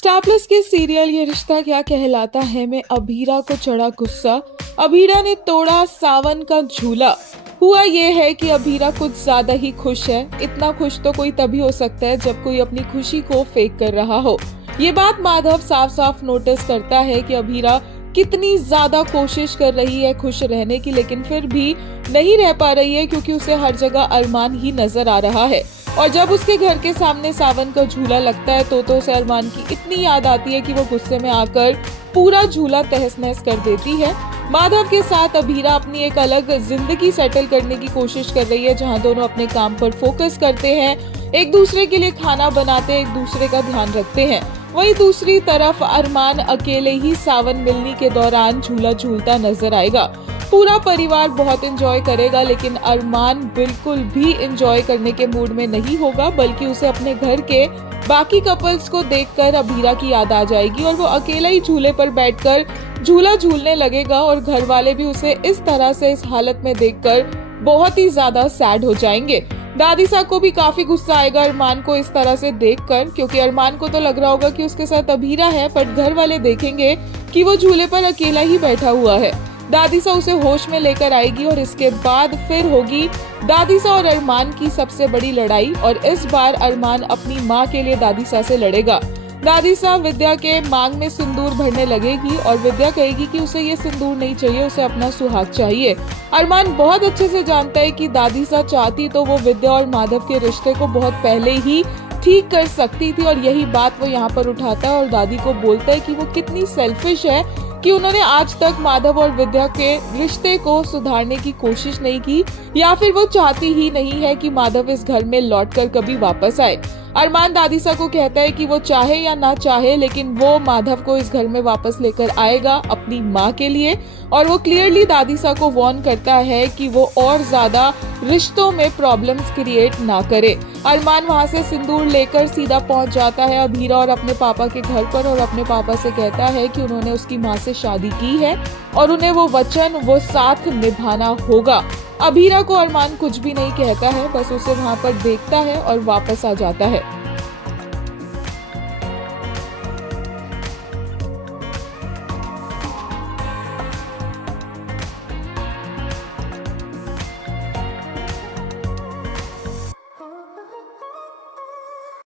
Star plus के serial ये रिश्ता क्या कहलाता है में अभीरा को चढ़ा गुस्सा। अभीरा ने तोड़ा सावन का झूला। हुआ ये है कि अभीरा कुछ ज्यादा ही खुश है। इतना खुश तो कोई तभी हो सकता है जब कोई अपनी खुशी को फेक कर रहा हो। ये बात माधव साफ साफ नोटिस करता है कि अभीरा कितनी ज्यादा कोशिश कर रही है खुश रहने की, लेकिन फिर भी नहीं रह पा रही है क्योंकि उसे हर जगह अरमान ही नजर आ रहा है। और जब उसके घर के सामने सावन का झूला लगता है तो उसे अरमान की इतनी याद आती है कि वो गुस्से में आकर पूरा झूला तहस नहस कर देती है। माधव के साथ अभीरा अपनी एक अलग जिंदगी सेटल करने की कोशिश कर रही है, जहां दोनों अपने काम पर फोकस करते हैं, एक दूसरे के लिए खाना बनाते हैं, एक दूसरे का ध्यान रखते हैं। वहीं दूसरी तरफ अरमान अकेले ही सावन मिलनी के दौरान झूला झूलता नजर आएगा। पूरा परिवार बहुत एंजॉय करेगा, लेकिन अरमान बिल्कुल भी एंजॉय करने के मूड में नहीं होगा, बल्कि उसे अपने घर के बाकी कपल्स को देखकर अभीरा की याद आ जाएगी और वो अकेला ही झूले पर बैठकर झूला झूलने लगेगा। और घर वाले भी उसे इस तरह से इस हालत में देखकर बहुत ही ज्यादा सैड हो जाएंगे। दादीसा को भी काफी गुस्सा आएगा अरमान को इस तरह से देखकर, क्योंकि अरमान को तो लग रहा होगा कि उसके साथ अभीरा है, पर घर वाले देखेंगे कि वो झूले पर अकेला ही बैठा हुआ है। दादीसा उसे होश में लेकर आएगी और इसके बाद फिर होगी दादीसा और अरमान की सबसे बड़ी लड़ाई। और इस बार अरमान अपनी माँ के लिए दादीसा से लड़ेगा। दादीसा विद्या के मांग में सिंदूर भरने लगेगी और विद्या कहेगी कि उसे ये सिंदूर नहीं चाहिए, उसे अपना सुहाग चाहिए। अरमान बहुत अच्छे से जानता है कि दादीसा चाहती तो वो विद्या और माधव के रिश्ते को बहुत पहले ही ठीक कर सकती थी, और यही बात वो यहाँ पर उठाता है और दादी को बोलता है कि वो कितनी सेल्फिश है कि उन्होंने आज तक माधव और विद्या के रिश्ते को सुधारने की कोशिश नहीं की, या फिर वो चाहती ही नहीं है कि माधव इस घर में लौटकर कभी वापस आए। अरमान दादीसा को कहता है कि वो चाहे या ना चाहे, लेकिन वो माधव को इस घर में वापस लेकर आएगा अपनी माँ के लिए। और वो क्लियरली दादीसा को वार्न करता है कि वो और ज्यादा रिश्तों में प्रॉब्लम्स क्रिएट ना करे। अरमान वहाँ से सिंदूर लेकर सीधा पहुंच जाता है अभीरा और अपने पापा के घर पर, और अपने पापा से कहता है कि उन्होंने उसकी माँ से शादी की है और उन्हें वो वचन वो साथ निभाना होगा। अभीरा को अरमान कुछ भी नहीं कहता है, बस उसे वहाँ पर देखता है और वापस आ जाता है।